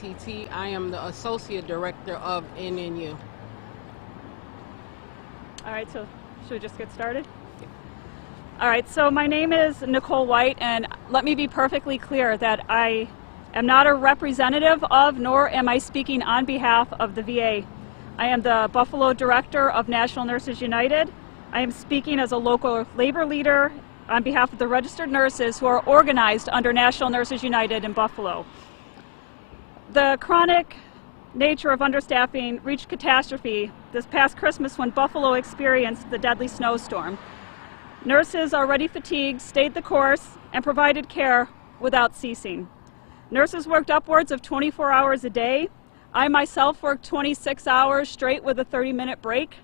TT. I am the Associate Director of NNU. All right, so should we just get started? All right, so my name is Nicole White, and let me be perfectly clear that I am not a representative of, nor am I speaking on behalf of the VA. I am the Buffalo Director of National Nurses United. I am speaking as a local labor leader on behalf of the registered nurses who are organized under National Nurses United in Buffalo. The chronic nature of understaffing reached catastrophe this past Christmas when Buffalo experienced the deadly snowstorm. Nurses, already fatigued, stayed the course and provided care without ceasing. Nurses worked upwards of 24 hours a day. I myself worked 26 hours straight with a 30-minute break.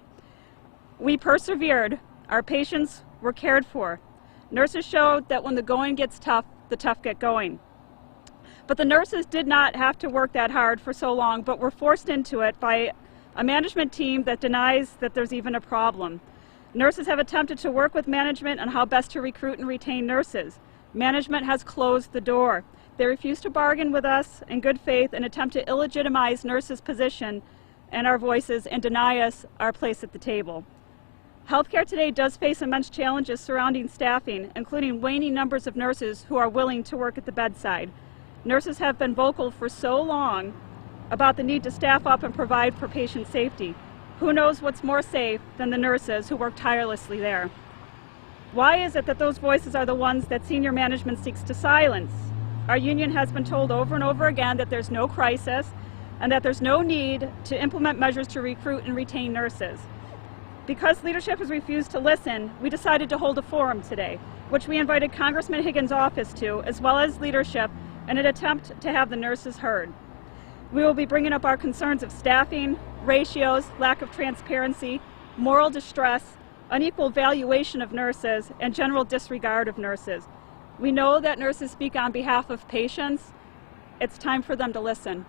We persevered. Our patients were cared for. Nurses showed that when the going gets tough, the tough get going. But the nurses did not have to work that hard for so long, but were forced into it by a management team that denies that there's even a problem. Nurses have attempted to work with management on how best to recruit and retain nurses. Management has closed the door. They refuse to bargain with us in good faith and attempt to illegitimize nurses' position and our voices and deny us our place at the table. Healthcare today does face immense challenges surrounding staffing, including waning numbers of nurses who are willing to work at the bedside. Nurses have been vocal for so long about the need to staff up and provide for patient safety. Who knows what's more safe than the nurses who work tirelessly there? Why is it that those voices are the ones that senior management seeks to silence? Our union has been told over and over again that there's no crisis and that there's no need to implement measures to recruit and retain nurses. Because leadership has refused to listen, we decided to hold a forum today, which we invited Congressman Higgins' office to, as well as leadership, in an attempt to have the nurses heard. We will be bringing up our concerns of staffing, ratios, lack of transparency, moral distress, unequal valuation of nurses, and general disregard of nurses. We know that nurses speak on behalf of patients. It's time for them to listen.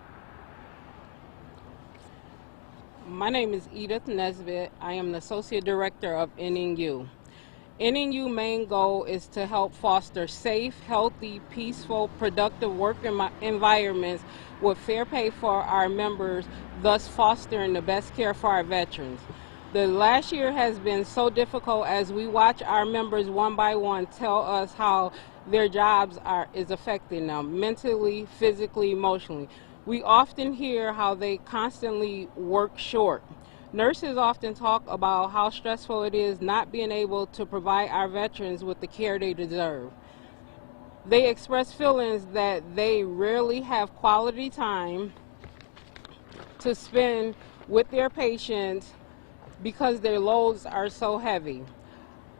My name is Edith Nesbitt. I am the Associate Director of NNU. NNU main goal is to help foster safe, healthy, peaceful, productive work environments with fair pay for our members, thus fostering the best care for our veterans. The last year has been so difficult as we watch our members one by one tell us how their jobs is affecting them mentally, physically, emotionally. We often hear how they constantly work short. Nurses often talk about how stressful it is not being able to provide our veterans with the care they deserve. They express feelings that they rarely have quality time to spend with their patients because their loads are so heavy.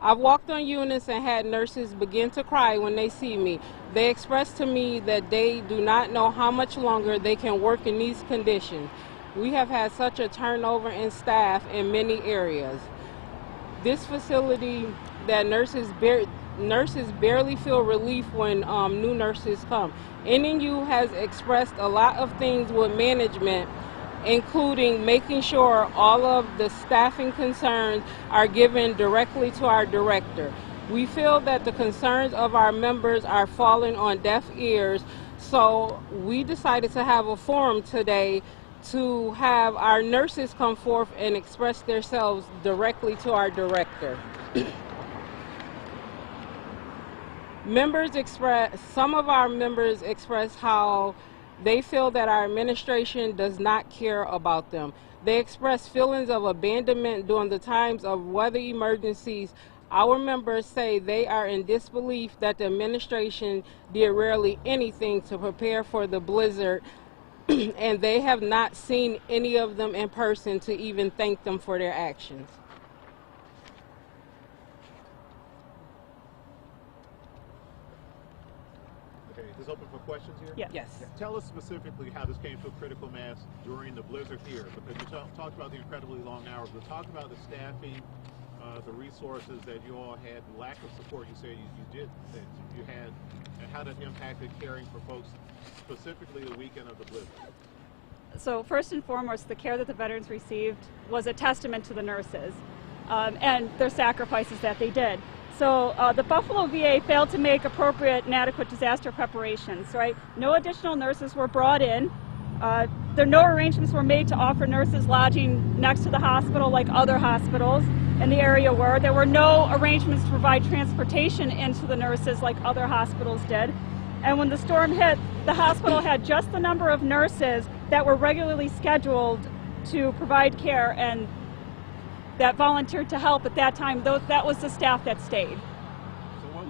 I've walked on units and had nurses begin to cry when they see me. They express to me that they do not know how much longer they can work in these conditions. We have had such a turnover in staff in many areas. This facility that nurses barely feel relief when new nurses come. NNU has expressed a lot of things with management, including making sure all of the staffing concerns are given directly to our director. We feel that the concerns of our members are falling on deaf ears, so we decided to have a forum today to have our nurses come forth and express themselves directly to our director. Some of our members express how they feel that our administration does not care about them. They express feelings of abandonment during the times of weather emergencies. Our members say they are in disbelief that the administration did rarely anything to prepare for the blizzard and they have not seen any of them in person to even thank them for their actions. Okay, is this open for questions here? Yeah. Yes. Tell us specifically how this came to a critical mass during the blizzard here, because you talked about the incredibly long hours, but talk about the staffing, the resources that you all had, the lack of support you said that you had, and how that impacted caring for folks, specifically the weekend of the blizzard. So first and foremost, the care that the veterans received was a testament to the nurses and their sacrifices that they did. So the Buffalo VA failed to make appropriate and adequate disaster preparations, right? No additional nurses were brought in. No arrangements were made to offer nurses lodging next to the hospital like other hospitals in the area were. There were no arrangements to provide transportation into the nurses like other hospitals did. And when the storm hit, the hospital had just the number of nurses that were regularly scheduled to provide care and that volunteered to help at that time. That was the staff that stayed. So what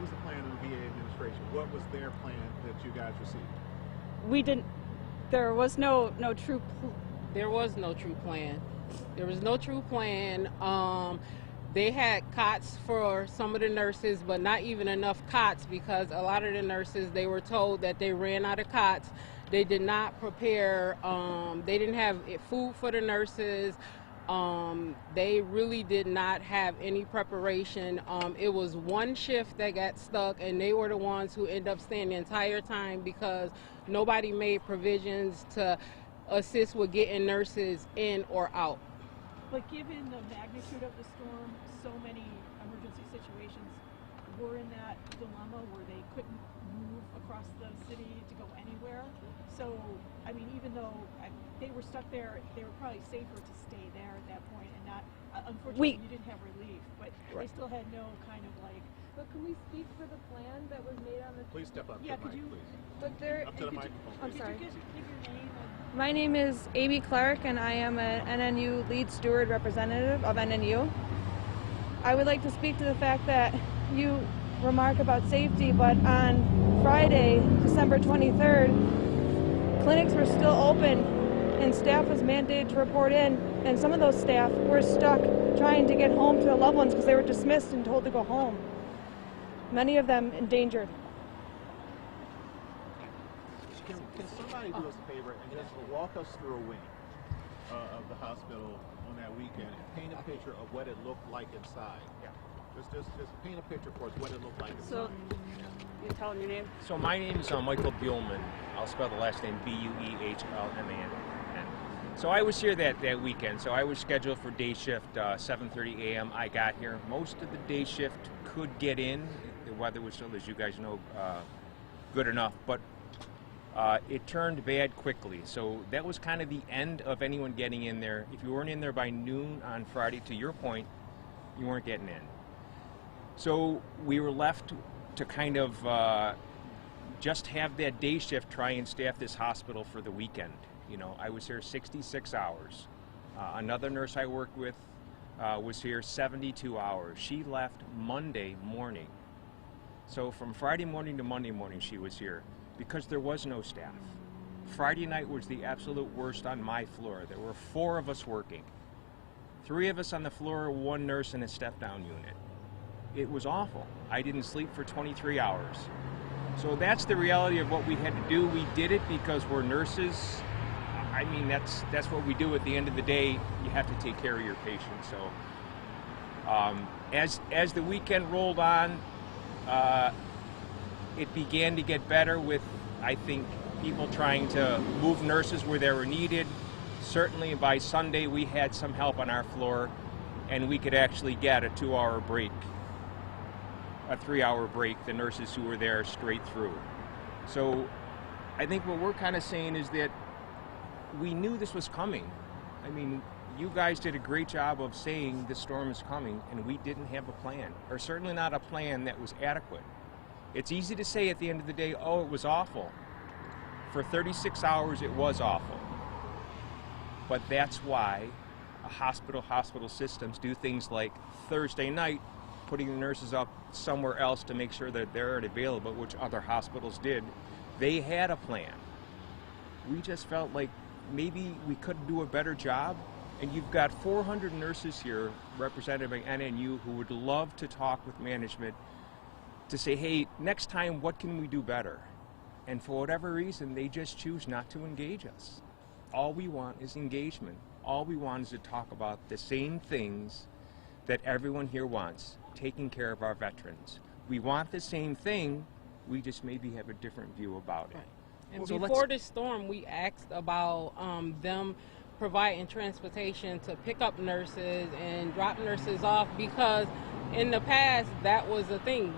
was the plan of the VA administration? What was their plan that you guys received? We didn't. There was no true. There was no true plan. There was no true plan. They had cots for some of the nurses, but not even enough cots because a lot of the nurses, they were told that they ran out of cots. They did not prepare. They didn't have food for the nurses. They really did not have any preparation. It was one shift that got stuck, and they were the ones who ended up staying the entire time because nobody made provisions to assist with getting nurses in or out. But given the magnitude of the storm, so many emergency situations were in that dilemma where they couldn't move across the city to go anywhere. So, I mean, even though they were stuck there, they were probably safer to stay there at that point and not, unfortunately, you didn't have relief, but they still had no kind of like. But can we speak for the plan that was made on the? Please step up Yeah, to the could mic, you- please. But there. Up to the microphone. I'm please. sorry. Could you just give your name and My name is Amy Clark, and I am an NNU lead steward representative of NNU. I would like to speak to the fact that you remark about safety, but on Friday, December 23rd, clinics were still open and staff was mandated to report in, and some of those staff were stuck trying to get home to their loved ones because they were dismissed and told to go home. Many of them endangered. Can somebody do us a favor and just walk us through a wing of the hospital on that weekend and paint a picture of what it looked like inside? Just paint a picture for us what it looked like inside. So, you tell them your name. So my name is Michael Buehlman. I'll spell the last name Buehlman. So I was here that weekend. So I was scheduled for day shift, 7:30 a.m. I got here. Most of the day shift could get in. The weather was still, as you guys know, good enough. But it turned bad quickly. So that was kind of the end of anyone getting in there. If you weren't in there by noon on Friday, to your point, you weren't getting in. So we were left to kind of just have that day shift try and staff this hospital for the weekend. You know, I was here 66 hours. Another nurse I worked with was here 72 hours. She left Monday morning. So from Friday morning to Monday morning she was here because there was no staff. Friday night was the absolute worst on my floor. There were 4 of us working. 3 of us on the floor, 1 nurse in a step-down unit. It was awful. I didn't sleep for 23 hours. So that's the reality of what we had to do. We did it because we're nurses. I mean, that's what we do at the end of the day. You have to take care of your patients. So as the weekend rolled on, it began to get better with, I think, people trying to move nurses where they were needed. Certainly by Sunday we had some help on our floor and we could actually get a 2-hour break, a 3-hour break, the nurses who were there straight through. So I think what we're kind of saying is that we knew this was coming. I mean, you guys did a great job of saying the storm is coming, and we didn't have a plan, or certainly not a plan that was adequate. It's easy to say at the end of the day, oh, it was awful. For 36 hours, it was awful. But that's why hospital systems do things like Thursday night, putting the nurses up somewhere else to make sure that they're available, which other hospitals did. They had a plan. We just felt like maybe we could do a better job. And you've got 400 nurses here represented by NNU who would love to talk with management to say, hey, next time, what can we do better? And for whatever reason, they just choose not to engage us. All we want is engagement. All we want is to talk about the same things that everyone here wants, taking care of our veterans. We want the same thing, we just maybe have a different view about it. Right. And So before this storm, we asked about them providing transportation to pick up nurses and drop nurses off, because in the past that was a thing.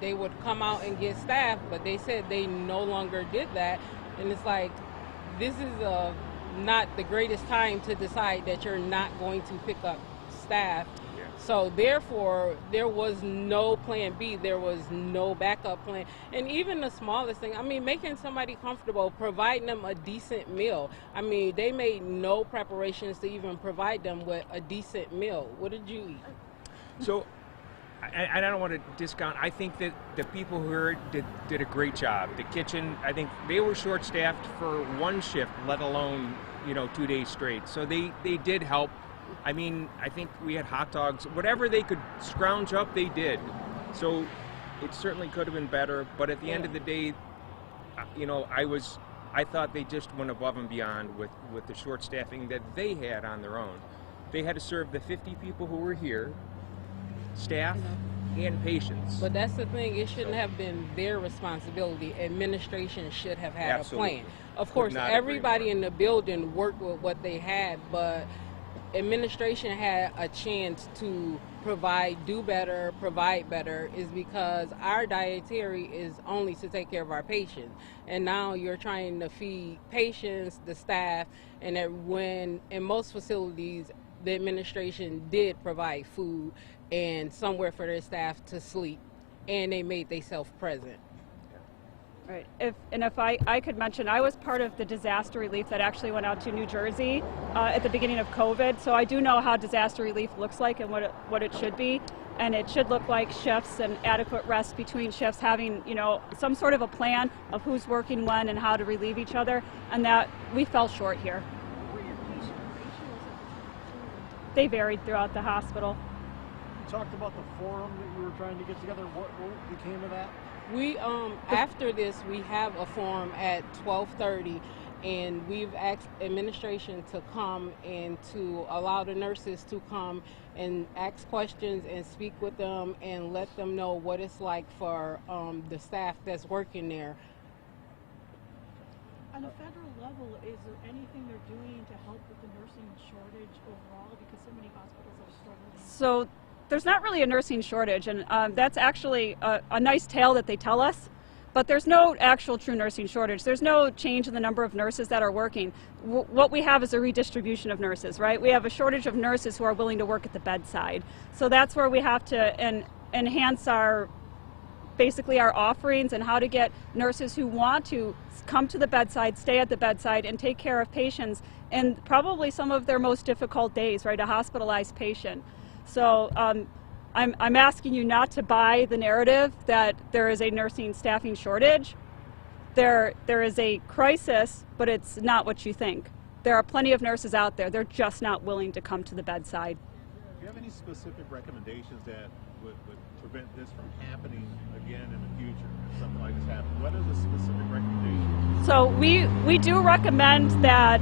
They would come out and get staff, but they said they no longer did that. And it's like, this is not the greatest time to decide that you're not going to pick up staff. Yeah. So therefore, there was no plan B. There was no backup plan. And even the smallest thing, I mean, making somebody comfortable, providing them a decent meal. I mean, they made no preparations to even provide them with a decent meal. What did you eat? So, I don't want to discount. I think that the people who are, did a great job. The kitchen, I think they were short-staffed for one shift, let alone 2 days straight. So they did help. I mean, I think we had hot dogs. Whatever they could scrounge up, they did. So it certainly could have been better. But at the end of the day, I thought they just went above and beyond with the short staffing that they had on their own. They had to serve the 50 people who were here, staff and patients. But that's the thing, it shouldn't have been their responsibility. Administration should have had Absolutely. a plan. Of course, not everybody agree in the building worked with what they had, but administration had a chance to do better, provide better, is because our dietary is only to take care of our patients. And now you're trying to feed patients, the staff, and that when in most facilities, the administration did provide food and somewhere for their staff to sleep, and they made themselves present. Right. If I could mention, I was part of the disaster relief that actually went out to New Jersey at the beginning of COVID, so I do know how disaster relief looks like and what it should be. And it should look like shifts and adequate rest between shifts, having some sort of a plan of who's working when and how to relieve each other, and that we fell short here. What were your patient ratios at the time? They varied throughout the hospital. You talked about the forum that you were trying to get together. What became of that? We after this, we have a forum at 12:30, and we've asked administration to come and to allow the nurses to come and ask questions and speak with them and let them know what it's like for the staff that's working there. On a federal level, is there anything they're doing to help with the nursing shortage overall? Because so many hospitals are struggling. So there's not really a nursing shortage, and that's actually a nice tale that they tell us, but there's no actual true nursing shortage. There's no change in the number of nurses that are working. What we have is a redistribution of nurses, right? We have a shortage of nurses who are willing to work at the bedside. So that's where we have to enhance basically our offerings and how to get nurses who want to come to the bedside, stay at the bedside, and take care of patients in probably some of their most difficult days, right? A hospitalized patient. So I'm asking you not to buy the narrative that there is a nursing staffing shortage. There is a crisis, but it's not what you think. There are plenty of nurses out there. They're just not willing to come to the bedside. Do you have any specific recommendations that would prevent this from happening again in the future? If something like this happens, what are the specific recommendations? So we do recommend that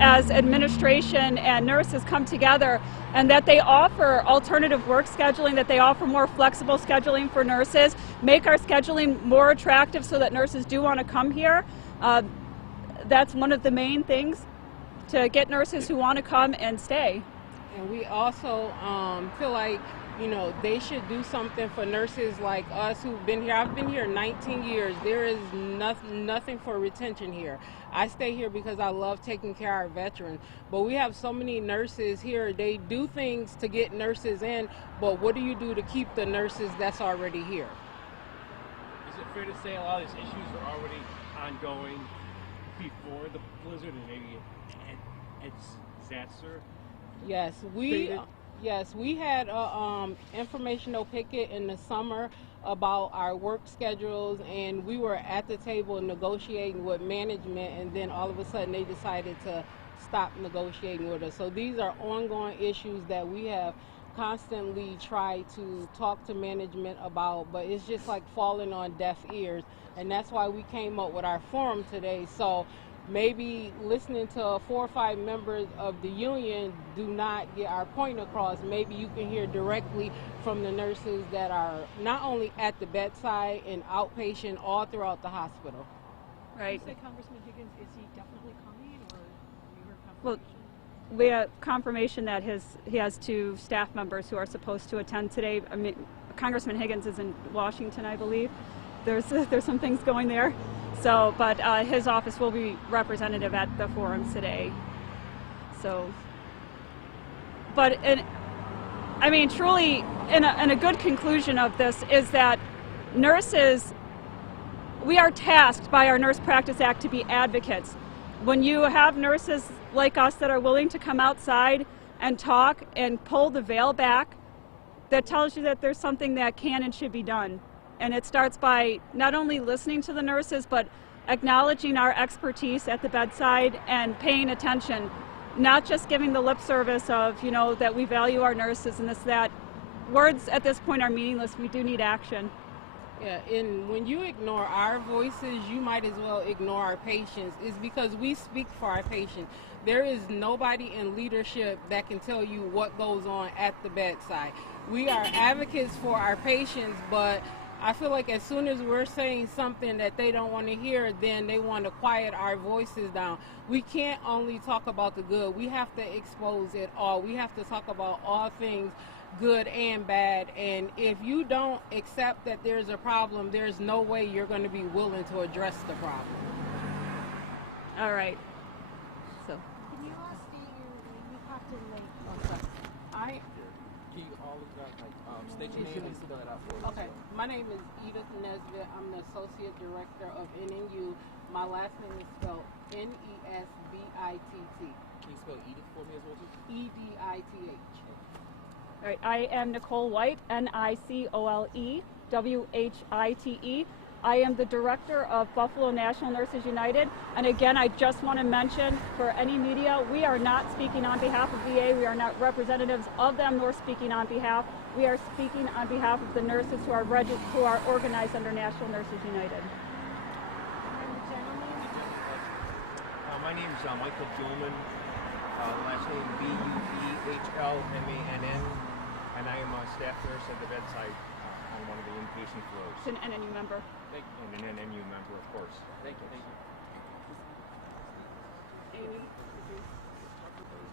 as administration and nurses come together and that they offer alternative work scheduling, that they offer more flexible scheduling for nurses, make our scheduling more attractive so that nurses do want to come here. That's one of the main things, to get nurses who want to come and stay. And we also feel like, they should do something for nurses like us who've been here. I've been here 19 years. There is nothing for retention here. I stay here because I love taking care of our veterans. But we have so many nurses here. They do things to get nurses in, but what do you do to keep the nurses that's already here? Is it fair to say a lot of these issues were already ongoing before the blizzard and maybe it's disaster? Yes, we had a informational picket in the summer about our work schedules, and we were at the table negotiating with management, and then all of a sudden they decided to stop negotiating with us. So these are ongoing issues that we have constantly tried to talk to management about, but it's just like falling on deaf ears, and that's why we came up with our forum today. So maybe listening to 4 or 5 members of the union do not get our point across. Maybe you can hear directly from the nurses that are not only at the bedside and outpatient all throughout the hospital. Right. You say Congressman Higgins, is he definitely coming, or you heard Well, confirmation? we have confirmation that he has 2 staff members who are supposed to attend today. I mean, Congressman Higgins is in Washington, I believe. There's some things going there. So, but his office will be representative at the forums today. So, but I mean, truly, and a good conclusion of this is that nurses, we are tasked by our Nurse Practice Act to be advocates. When you have nurses like us that are willing to come outside and talk and pull the veil back, that tells you that there's something that can and should be done. And it starts by not only listening to the nurses, but acknowledging our expertise at the bedside and paying attention, not just giving the lip service of, you know, that we value our nurses and this, that. Words at this point are meaningless. We do need action. Yeah, and when you ignore our voices, you might as well ignore our patients. It's because we speak for our patients. There is nobody in leadership that can tell you what goes on at the bedside. We are advocates for our patients, but I feel like as soon as we're saying something that they don't want to hear, then they want to quiet our voices down. We can't only talk about the good. We have to expose it all. We have to talk about all things, good and bad. And if you don't accept that there's a problem, there's no way you're going to be willing to address the problem. All right. So, Can you state your name? You popped in late. I Can you all state your name and spell it out for us? Okay, my name is Edith Nesbitt. I'm the Associate Director of NNU. My last name is spelled Nesbitt. Can you spell Edith for me as well, too? Edith. all right. I am Nicole White, Nicole White. I am the director of Buffalo National Nurses United. And again, I just want to mention for any media, we are not speaking on behalf of VA. We are not representatives of them, nor speaking on behalf. We are speaking on behalf of the nurses who are organized under National Nurses United. And the gentleman? My name is Michael Gilman, last name Buphlmann, and I am a staff nurse at the bedside on one of the inpatient floors. It's an NNU member. And an NNU member, of course.